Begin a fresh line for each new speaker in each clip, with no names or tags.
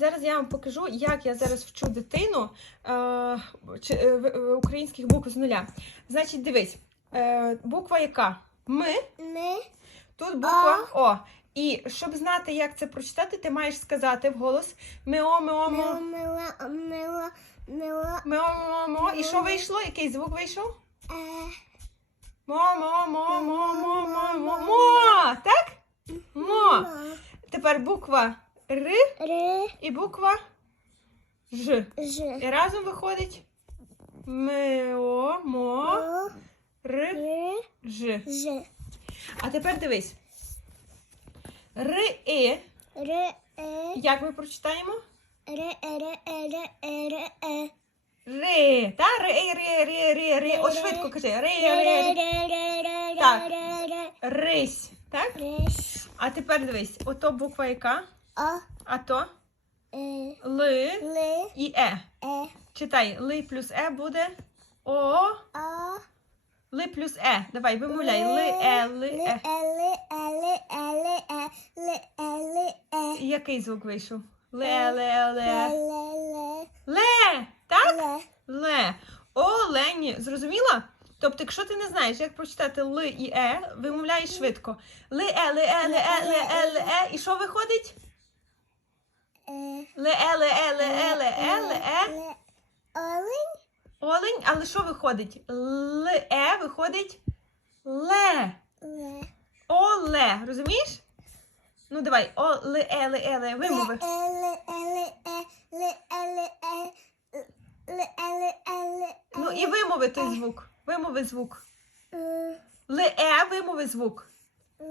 Зараз я вам покажу, як я зараз вчу дитину е, е, в- е, українських букв з нуля. Значить, дивись, е, буква яка? Ми,
Ми.
тут буква О. І щоб знати, як це прочитати, ти маєш сказати вголос Мео, мео, мо,
мила, мила, мила.
мео, мео. І що вийшло? Який звук вийшов?
Е,
Мо, мо, мо, мо, мо, мо, мо, мо. Так? Мо. Тепер буква Р
Ри.
і буква Ж.
Ж.
І разом виходить Мео, мо, Р, Ж.
Ж.
А тепер дивись. Р, І.
Ри. Е.
Як ми прочитаємо?
Ри. Ри. Ри. Ри. Е.
Ри. Та? І, ри, ри, ри, ри. От швидко кажи. Ри. Ри.
Ри.
Так.
Ри. Ри.
Рись. Так?
Рись.
А тепер дивись. Ото буква яка,
О.
а то
Е.
Ли
Ли.
і Е.
Е.
Читай. Ли плюс Е буде О.
О.
Ли плюс Е. Давай, вимовляй. Ли, Е, ли,
Ли.
Е.
Е. Ли. Е. Ли. Е. Ли. Е. Ли. Е. Ли. Е.
Який звук вийшов? Ле, ле,
Ле.
ле.
Ле.
Ле. Так?
Ле.
Ле. Олені. Зрозуміла? Тобто, якщо ти не знаєш, як прочитати Л і Е, вимовляєш швидко. Ли, Е, ли, Е, ли, Е, ли, Е, ли, Е. І що виходить?
Е.
Ли, Е, ли, Е, ли, Е, ли, Е, ли, Е.
Ле. Олень.
Олень, але що виходить? Л, Е виходить Ле.
Ле.
Оле. Розумієш? Ну давай. О, Е, Е. Вимови.
Ле. Е. Ли. Е. Ли. Е. Ли. Е. Ли. Е. Ли. Е. Ли. Е. Ли.
Ну і вимови той звук. Вимови звук.
Е.
Ли, Е, вимови звук.
Е.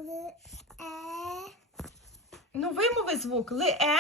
Ну, вимови звук. Ли, Е.